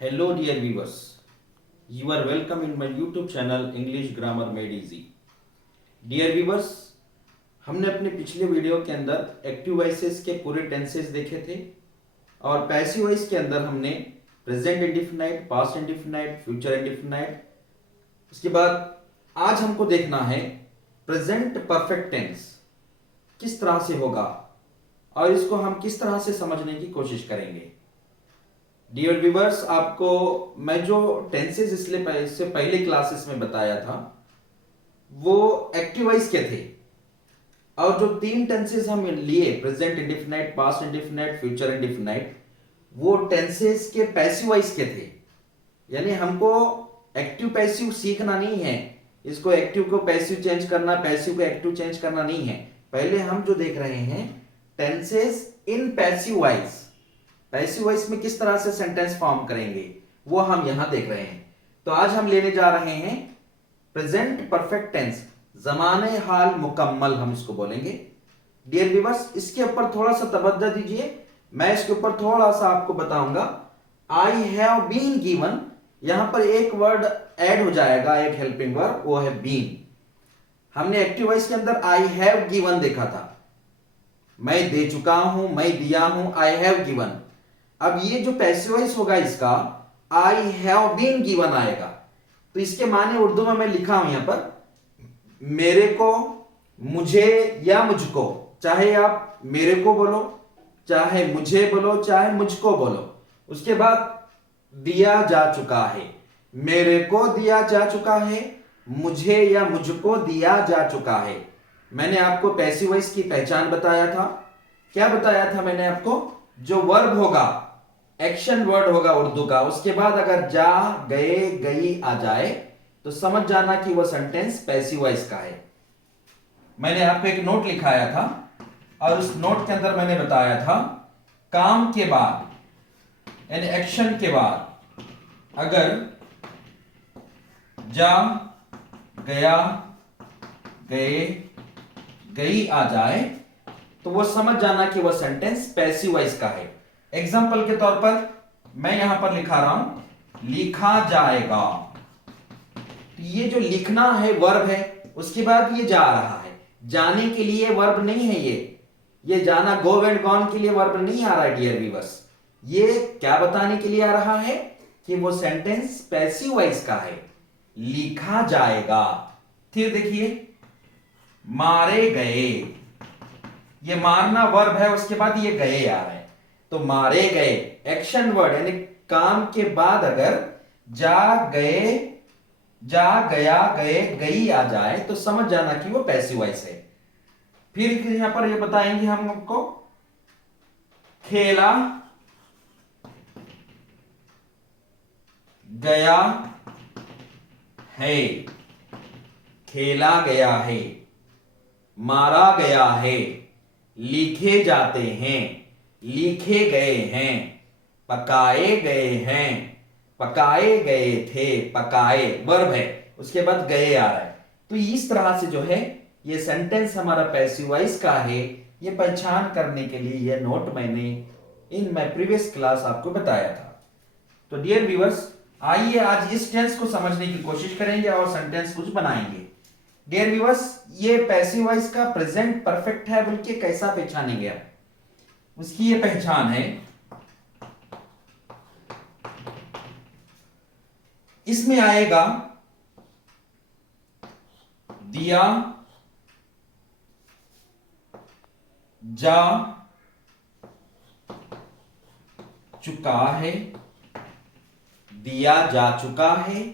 Hello, dear viewers. You are welcome in my YouTube channel English Grammar Made Easy. Dear viewers, हमने अपने पिछले video के अंदर active voices के पूरे टेंसेस देखे थे और पैसिव वॉइस के अंदर हमने present indefinite, past indefinite, future indefinite. उसके बाद आज हमको देखना है प्रेजेंट परफेक्ट टेंस किस तरह से होगा और इसको हम किस तरह से समझने की कोशिश करेंगे। डियर व्यूवर्स, आपको मैं जो टेंसेस इससे पहले क्लासेस में बताया था वो एक्टिव वॉइस के थे और जो तीन टेंसेस हम लिए present indefinite, past indefinite, future indefinite, वो टेंसेस के पैसिव वॉइस के थे। यानी हमको एक्टिव पैसिव सीखना नहीं है, इसको एक्टिव को पैसिव चेंज करना, पैसिव को एक्टिव चेंज करना नहीं है। पहले हम जो देख रहे हैं टेंसेस इन पैसिव वॉइस, पैसिव वॉइस में किस तरह से सेंटेंस फॉर्म करेंगे वो हम यहां देख रहे हैं। तो आज हम लेने जा रहे हैं प्रेजेंट परफेक्ट टेंस, ज़माने हाल मुकम्मल हम इसको बोलेंगे। डियर व्यूअर्स, इसके ऊपर थोड़ा सा तवज्जो दीजिए, मैं इसके ऊपर थोड़ा सा आपको बताऊंगा। आई हैव बीन गिवन, यहां पर एक वर्ड ऐड हो जाएगा, एक हेल्पिंग वर्ब, वो है बीन। हमने एक्टिव वॉइस के अंदर आई हैव गिवन देखा था, मैं दे चुका हूं, मैं दिया हूं, आई हैव गिवन। अब ये जो पैसिव वॉइस होगा इसका आई हैव बीन गिवन आएगा। तो इसके माने उर्दू में मैं लिखा हूं यहां पर, मेरे को, मुझे या मुझको, चाहे आप मेरे को बोलो, चाहे मुझे बोलो, चाहे मुझको बोलो। उसके बाद दिया जा चुका है, मेरे को दिया जा चुका है, मुझे या मुझको दिया जा चुका है। मैंने आपको पैसिव वॉइस की पहचान बताया था। क्या बताया था मैंने आपको? जो वर्ब होगा, एक्शन वर्ड होगा उर्दू का, उसके बाद अगर जा, गए, गई आ जाए तो समझ जाना कि वो सेंटेंस पैसिव वॉइस का है। मैंने आपको एक नोट लिखाया था और उस नोट के अंदर मैंने बताया था काम के बाद यानी एक्शन के बाद अगर जा, गया, गए, गई आ जाए तो वो समझ जाना कि वो सेंटेंस पैसिव वॉइस का है। एग्जाम्पल के तौर पर मैं यहां पर लिखा रहा हूं लिखा जाएगा। ये जो लिखना है वर्ब है, उसके बाद ये जा रहा है, जाने के लिए वर्ब नहीं है ये जाना गो एंड गॉन के लिए वर्ब नहीं आ रहा है। डियर व्यूअर्स, ये क्या बताने के लिए आ रहा है कि वो सेंटेंस पैसिव वॉइस का है, लिखा जाएगा। फिर देखिए मारे गए, ये मारना वर्ब है, उसके बाद ये गए आ रहा है, तो मारे गए एक्शन वर्ड यानी काम के बाद अगर जा, गए, जा, गया, गए, गई आ जाए तो समझ जाना कि वो पैसिव वॉइस है। फिर यहां पर ये बताएंगे हम आपको खेला गया है, खेला गया है, मारा गया है, लिखे जाते हैं, लिखे गए हैं, पकाए गए हैं, पकाए गए थे, पकाए वर्ब है, उसके बाद गए आ रहा है। तो इस तरह से जो है ये सेंटेंस हमारा पैसिव वॉइस का है। ये पहचान करने के लिए ये नोट मैंने इन माय प्रीवियस क्लास आपको बताया था। तो डियर व्यूअर्स, आइए आज इस टेंस को समझने की कोशिश करेंगे और सेंटेंस कुछ बनाएंगे। डियर व्यूअर्स, ये पैसिव वॉइस का प्रेजेंट परफेक्ट है बोल के कैसा पहचानेंगे आप? उसकी ये पहचान है, इसमें आएगा दिया जा चुका है, दिया जा चुका है,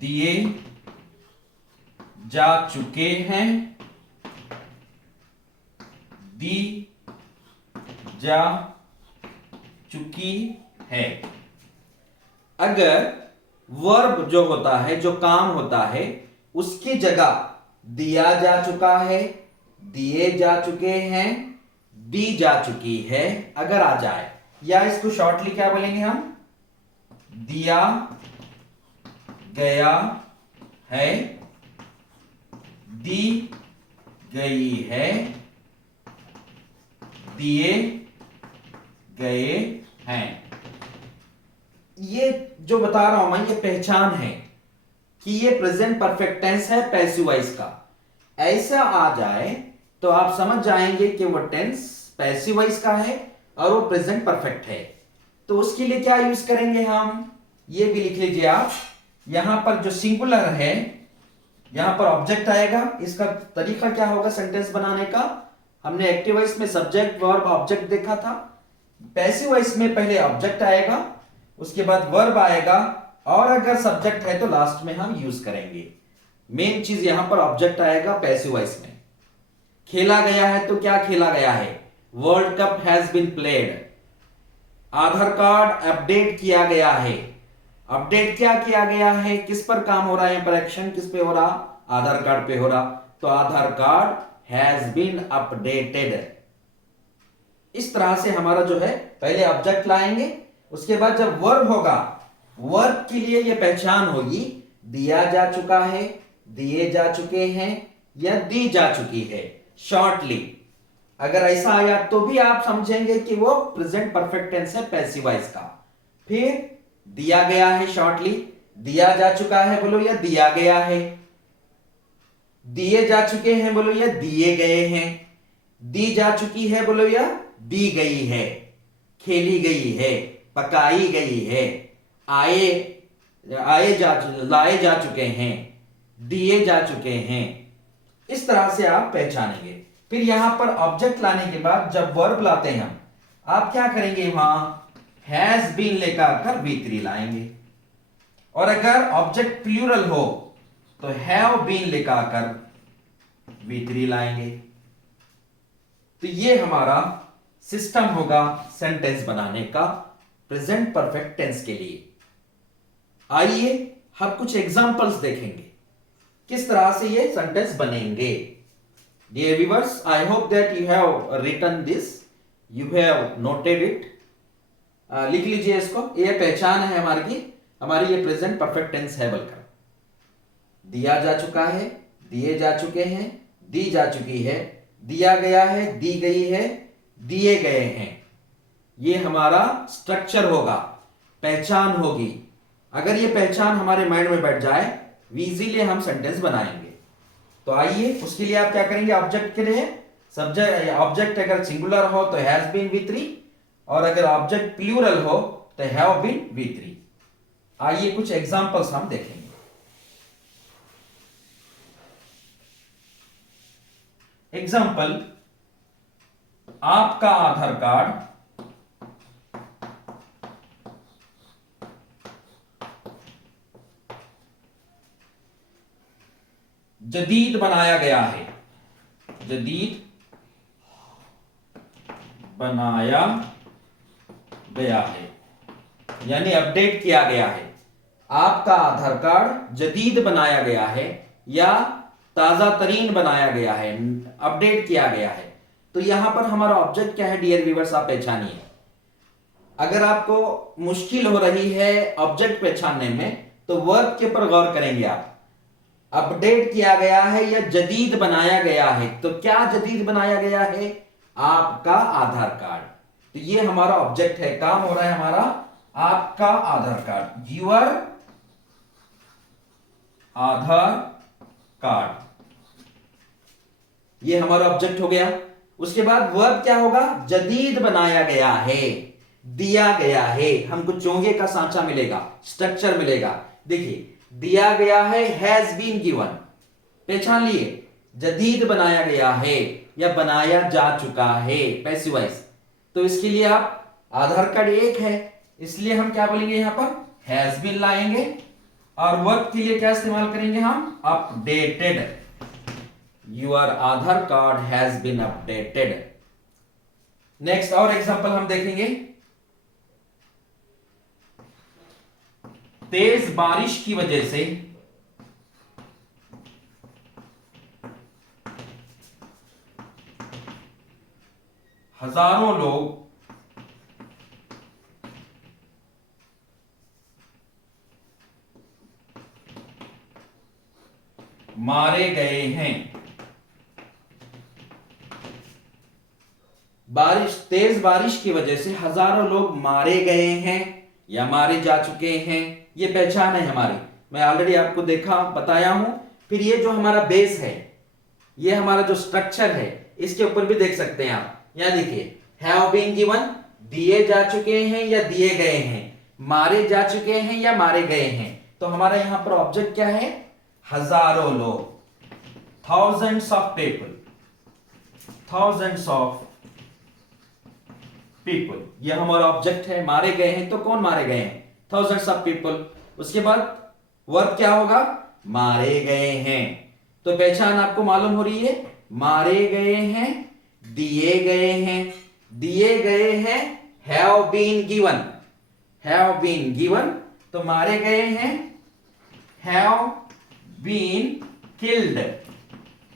दिए जा चुके हैं, दी जा चुकी है। अगर वर्ब जो होता है, जो काम होता है, उसकी जगह दिया जा चुका है, दिए जा चुके हैं, दी जा चुकी है अगर आ जाए, या इसको शॉर्टली क्या बोलेंगे हम, दिया गया है, दी गई है, दिए गए हैं। ये जो बता रहा हूं मैं, ये पहचान है कि ये प्रेजेंट परफेक्ट टेंस है पैसिव वॉइस का। ऐसा आ जाए तो आप समझ जाएंगे कि वो टेंस पैसिव वॉइस का है और वो प्रेजेंट परफेक्ट है। तो उसके लिए क्या यूज करेंगे हम, ये भी लिख लीजिए आप। यहां पर जो सिंगुलर है, यहां पर ऑब्जेक्ट आएगा। इसका तरीका क्या होगा सेंटेंस बनाने का, हमने एक्टिव वॉइस में सब्जेक्ट वर्ब ऑब्जेक्ट देखा था। पैसिव वॉइस में पहले ऑब्जेक्ट आएगा, उसके बाद वर्ब आएगा, और अगर सब्जेक्ट है तो लास्ट में हम यूज करेंगे। मेन चीज यहां पर ऑब्जेक्ट आएगा पैसिव वॉइस में। खेला गया है तो क्या खेला गया है, world cup has been played. Aadhaar card update किया गया है। अपडेट क्या किया गया है, किस पर काम हो रहा है, यहां पर एक्शन किस पे हो रहा, आधार कार्ड पे हो रहा। तो आधार कार्ड हैज बीन अपडेटेड। इस तरह से हमारा जो है पहले ऑब्जेक्ट लाएंगे, उसके बाद जब वर्ब होगा, वर्ब के लिए यह पहचान होगी दिया जा चुका है, दिए जा चुके हैं या दी जा चुकी है शॉर्टली। अगर ऐसा आया तो भी आप समझेंगे कि वो प्रेजेंट परफेक्ट टेंस है पैसिव वॉइस का। फिर दिया गया है शॉर्टली, दिया जा चुका है बोलो या दिया गया है, दिए जा चुके हैं बोलो या दिए गए हैं, दी जा चुकी है बोलो या दी गई है, खेली गई है, पकाई गई है, आए आए जा लाए जा चुके हैं, दिए जा चुके हैं। इस तरह से आप पहचानेंगे। फिर यहां पर ऑब्जेक्ट लाने के बाद जब वर्ब लाते हैं हम, आप क्या करेंगे, वहां हैज बीन लेकर V3 लाएंगे। और अगर ऑब्जेक्ट प्लूरल हो तो हैव बीन लेकर V3 लाएंगे। तो ये हमारा सिस्टम होगा सेंटेंस बनाने का प्रेजेंट परफेक्ट टेंस के लिए। आइए हम कुछ एग्जांपल्स देखेंगे किस तरह से ये सेंटेंस बनेंगे। Dear viewers, I hope that you have written this, you have noted it. लिख लीजिए इसको, ये पहचान है हमारी ये प्रेजेंट परफेक्ट टेंस है बोलकर। दिया जा चुका है, दिए जा चुके हैं, दी जा चुकी है, दिया गया है, दी गई है, दिए गए हैं। ये हमारा स्ट्रक्चर होगा, पहचान होगी। अगर ये पहचान हमारे माइंड में बैठ जाए, इजीली हम सेंटेंस बनाएंगे। तो आइए उसके लिए आप क्या करेंगे, ऑब्जेक्ट के लिए सब्जेक्ट, ऑब्जेक्ट अगर सिंगुलर हो तो हैज बीन V3, और अगर ऑब्जेक्ट प्लूरल हो तो हैव बीन V3। आइए कुछ एग्जांपल्स हम देखेंगे। एग्जांपल, आपका आधार कार्ड जदीद बनाया गया है। जदीद बनाया गया है यानी अपडेट किया गया है। आपका आधार कार्ड जदीद बनाया गया है या ताजा तरीन बनाया गया है, अपडेट किया गया है। तो यहां पर हमारा ऑब्जेक्ट क्या है डियर व्यूअर्स, आप पहचानिए। अगर आपको मुश्किल हो रही है ऑब्जेक्ट पहचानने में तो वर्ब के ऊपर गौर करेंगे आप। अपडेट किया गया है या जदीद बनाया गया है, तो क्या जदीद बनाया गया है, आपका आधार कार्ड। तो ये हमारा ऑब्जेक्ट है, काम हो रहा है हमारा आपका आधार कार्ड, यूर आधार कार्ड। ये हमारा ऑब्जेक्ट हो गया। उसके बाद वर्ब क्या होगा, जदीद बनाया गया है, दिया गया है। हमको चोंगे का सांचा मिलेगा, स्ट्रक्चर मिलेगा। देखिए दिया गया है, हैज बीन गिवन, पहचान लिए। जदीद बनाया गया है या बनाया जा चुका है पैसिव वॉइस। तो इसके लिए आप आधार कार्ड एक है, इसलिए हम क्या बोलेंगे, यहां पर हैज बीन लाएंगे। और वर्ब के लिए क्या इस्तेमाल करेंगे हम, updated. Your Aadhaar card has been updated. Next और एग्जांपल हम देखेंगे। तेज बारिश की वजह से हजारों लोग मारे गए हैं। बारिश, तेज बारिश की वजह से हजारों लोग मारे गए हैं या मारे जा चुके हैं। ये पहचान है हमारी, मैं ऑलरेडी आपको बताया हूं। फिर ये जो हमारा बेस है, ये हमारा जो स्ट्रक्चर है, इसके ऊपर भी देख सकते हैं आप। यहां देखिए, हैव बीन गिवन, दिए जा चुके हैं या दिए गए हैं, मारे जा चुके हैं या मारे गए हैं। तो हमारा यहां पर ऑब्जेक्ट क्या है? हजारों लोग, thousands of people, thousands of people, ये हमारा ऑब्जेक्ट है। मारे गए हैं तो कौन मारे गए हैं? Thousands of people. उसके बाद वर्ब क्या होगा? मारे गए हैं। तो पहचान आपको मालूम हो रही है, मारे गए हैं, दिए गए हैं। दिए गए हैं have been given, have been given. तो मारे गए हैं हैव बीन किल्ड।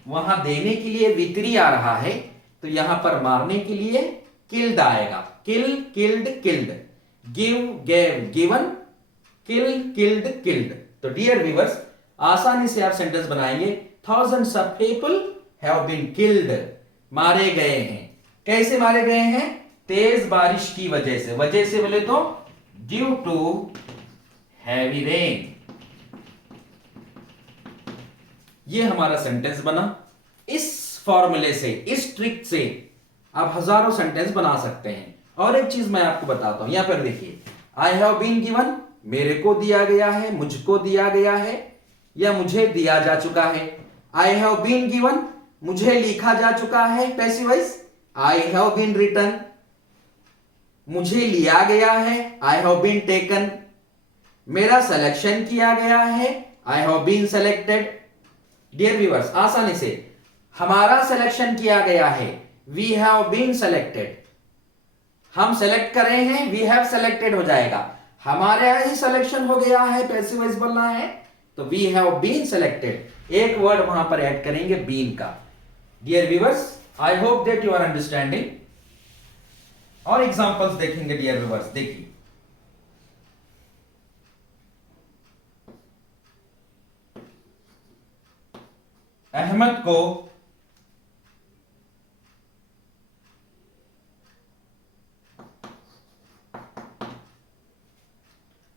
वहां देने के लिए वितरी आ रहा है, तो यहां पर मारने के लिए किल्ड आएगा। Kill, killed, killed, give, gave, given, kill, killed, killed. तो डियर व्यूअर्स, आसानी से आप सेंटेंस बनाएंगे, thousands of people have been killed, मारे गए हैं। कैसे मारे गए हैं? तेज बारिश की वजह से। वजह से बोले तो ड्यू टू हैवी रेन। ये हमारा सेंटेंस बना। इस फॉर्मूले से, इस ट्रिक से आप हजारों सेंटेंस बना सकते हैं। और एक चीज मैं आपको बताता हूं, यहां पर देखिए, आई हैव बीन गिवन, मेरे को दिया गया है, मुझको दिया गया है या मुझे दिया जा चुका है। आई हैव बीन गिवन, मुझे लिखा जा चुका है, passive voice. I have been written, मुझे लिया गया है, आई हैव बीन टेकन। मेरा सिलेक्शन किया गया है, I have been selected. Dear viewers, आसानी से हमारा सिलेक्शन किया गया है, वी हैव बीन सेलेक्टेड। हम सेलेक्ट कर रहे हैं, वी हैव सेलेक्टेड हो जाएगा। हमारे यहां ही सिलेक्शन हो गया है, पैसिव वॉइस बोलना है, तो वी हैव बीन सेलेक्टेड। एक वर्ड वहां पर ऐड करेंगे, बीन का। Dear viewers, I hope that you are understanding. और एग्जांपल्स देखेंगे डियर व्यूअर्स। देखिए, अहमद को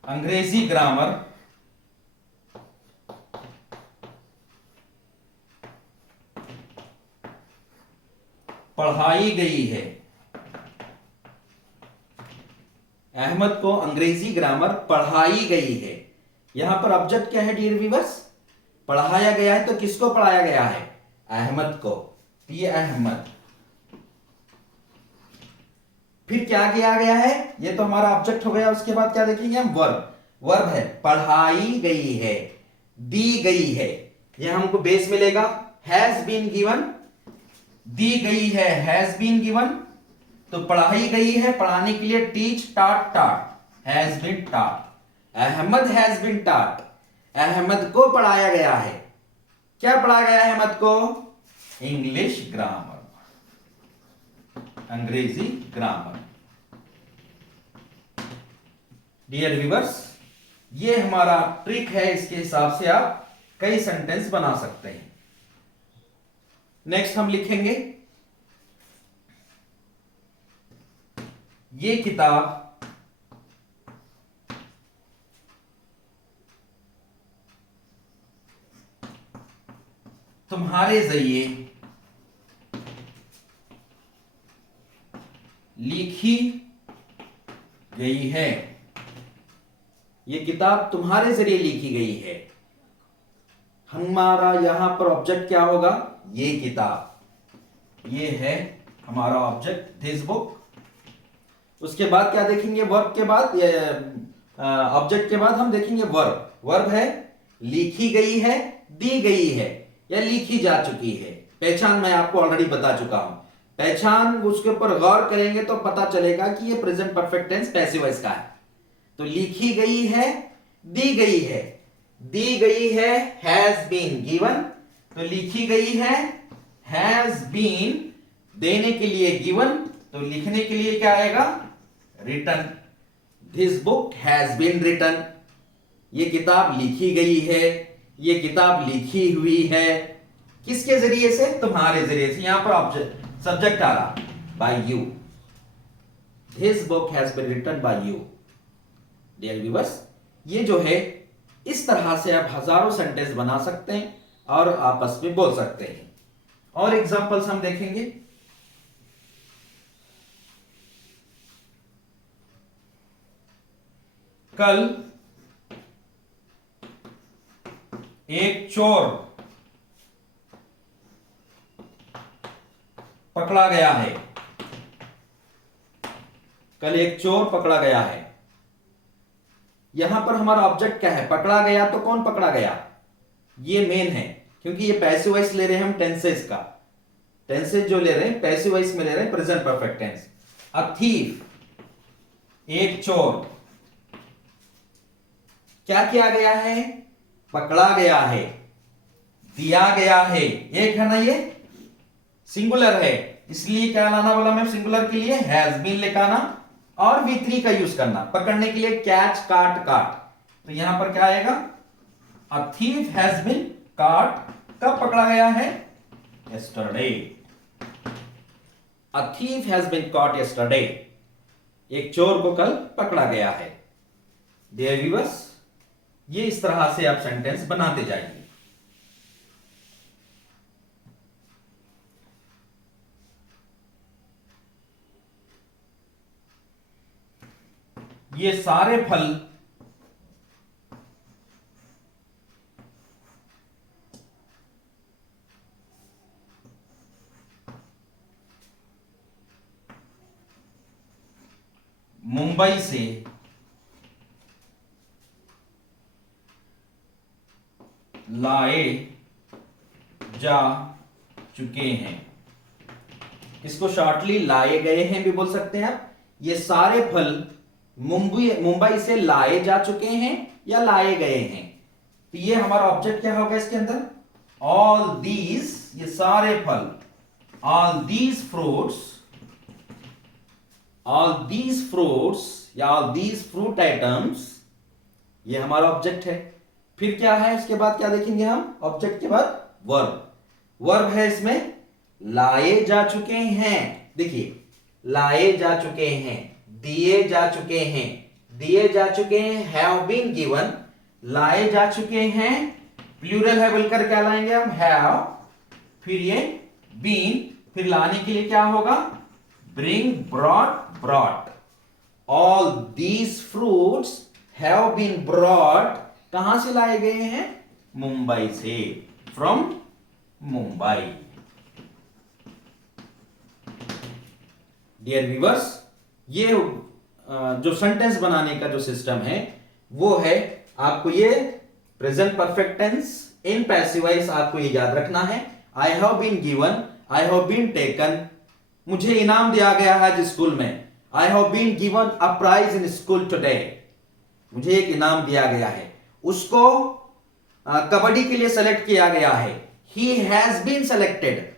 अंग्रेजी ग्रामर पढ़ाई गई है। अहमद को अंग्रेजी ग्रामर पढ़ाई गई है। यहां पर ऑब्जेक्ट क्या है डियर व्यूअर्स? पढ़ाया गया है। तो किसको पढ़ाया गया है? अहमद को। ये अहमद। फिर क्या किया गया है? ये तो हमारा ऑब्जेक्ट हो गया। उसके बाद क्या देखेंगे हम? वर्ब। वर्ब है, पढ़ाई गई है, दी गई है। ये हमको बेस मिलेगा, हैज बीन गिवन, दी गई है, हैज बीन गिवन। तो पढ़ाई गई है, पढ़ाने के लिए टीच, टाट, टाट, हैज बीन टाट। अहमद हैज बीन टाट, अहमद को पढ़ाया गया है। क्या पढ़ाया गया है अहमद को? इंग्लिश ग्रामर, अंग्रेजी ग्रामर। डियर व्यूअर्स, ये हमारा ट्रिक है। इसके हिसाब से आप कई सेंटेंस बना सकते हैं। नेक्स्ट हम लिखेंगे, ये किताब तुम्हारे जरिए लिखी गई है। ये किताब तुम्हारे जरिए लिखी गई है। हमारा यहां पर ऑब्जेक्ट क्या होगा? ये किताब। ये है हमारा ऑब्जेक्ट, दिस बुक। उसके बाद क्या देखेंगे? वर्ब के बाद, ऑब्जेक्ट के बाद हम देखेंगे वर्ब। वर्ब है, लिखी गई है, दी गई है या लिखी जा चुकी है। पहचान मैं आपको ऑलरेडी बता चुका हूं। पहचान, उसके ऊपर गौर करेंगे तो पता चलेगा कि ये present perfect tense passive voice का है। तो लिखी गई है, दी गई है। दी गई है, हैज बीन गिवन। तो लिखी गई है, हैज बीन, देने के लिए गिवन, तो लिखने के लिए क्या आएगा? Written. This book has been written. ये किताब लिखी गई है, ये किताब लिखी हुई है। किसके जरिए से? तुम्हारे जरिए से। यहां पर ऑब्जेक्ट, सब्जेक्ट आ रहा, by you. This book has been written by you. Dear viewers, ये जो है इस तरह से आप हजारों सेंटेंस बना सकते हैं और आपस में बोल सकते हैं. और एग्जांपल्स हम देखेंगे. कल एक चोर पकड़ा गया है. कल एक चोर पकड़ा गया है. यहां पर हमारा ऑब्जेक्ट क्या है? पकड़ा गया. तो कौन पकड़ा गया? ये मेन है, क्योंकि ये पैसिव वॉइस ले रहे हैं हम टेंसेस का. टेंसेस जो ले रहे हैं पैसिव वॉइस में ले रहे हैं present perfect tense. A thief, एक चोर. क्या किया गया है? पकड़ा गया है, दिया गया है. एक है ना, ये सिंगुलर है, इसलिए क्या लाना बोला मैं सिंगुलर के लिए? हैज बीन लेकर आना और V3 का यूज करना. पकड़ने के लिए कैच, काट, काट. तो यहां पर क्या आएगा? अ थीफ हैज बीन काट. कब पकड़ा गया है? Yesterday. A thief has been caught yesterday. एक चोर को कल पकड़ा गया है. डियर व्यूअर्स, ये इस तरह से आप सेंटेंस बनाते जाएंगे. ये सारे फल मुंबई से लाए जा चुके हैं. इसको शॉर्टली लाए गए हैं भी बोल सकते हैं आप. ये सारे फल मुंबई से लाए जा चुके हैं या लाए गए हैं. तो ये हमारा ऑब्जेक्ट क्या होगा इसके अंदर? ऑल दीज, ये सारे फल, all these fruits, all these fruits या ऑल दीज फ्रूट आइटम्स, ये हमारा ऑब्जेक्ट है. फिर क्या है इसके बाद? क्या देखेंगे हम? ऑब्जेक्ट के बाद वर्ब. वर्ब है इसमें लाए जा चुके हैं. देखिए, लाए जा चुके हैं, दिए जा चुके हैं, दिए जा चुके हैं, हैव बीन गिवन. लाए जा चुके हैं, प्लूरल है बोलकर क्या लाएंगे हम? हैव. फिर ये बीन, फिर लाने के लिए क्या होगा? Bring, brought, brought. All these fruits have been brought. कहां से लाए गए हैं? मुंबई से. फ्रॉम मुंबई. डियर व्यूअर्स, ये जो सेंटेंस बनाने का जो सिस्टम है वो है, आपको ये present perfect tense in passive voice आपको ये याद रखना है. I have been given, I have been taken. मुझे इनाम दिया गया है आज स्कूल में. I have been given a prize in school today. मुझे एक इनाम दिया गया है. उसको कबड्डी के लिए सेलेक्ट किया गया है. He has been selected.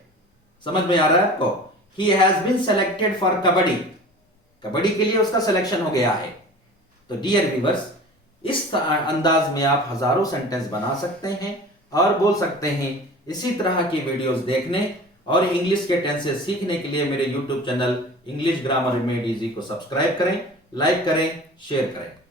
समझ में आ रहा है आपको? He has been selected for kabaddi. Kabaddi के लिए उसका सिलेक्शन हो गया है. तो डियर व्यूअर्स, इस अंदाज में आप हजारों सेंटेंस बना सकते हैं और बोल सकते हैं. इसी तरह की वीडियोस देखने और इंग्लिश के टेंसेस सीखने के लिए मेरे YouTube channel English grammar made easy को सब्सक्राइब करें, लाइक करें, शेयर करें.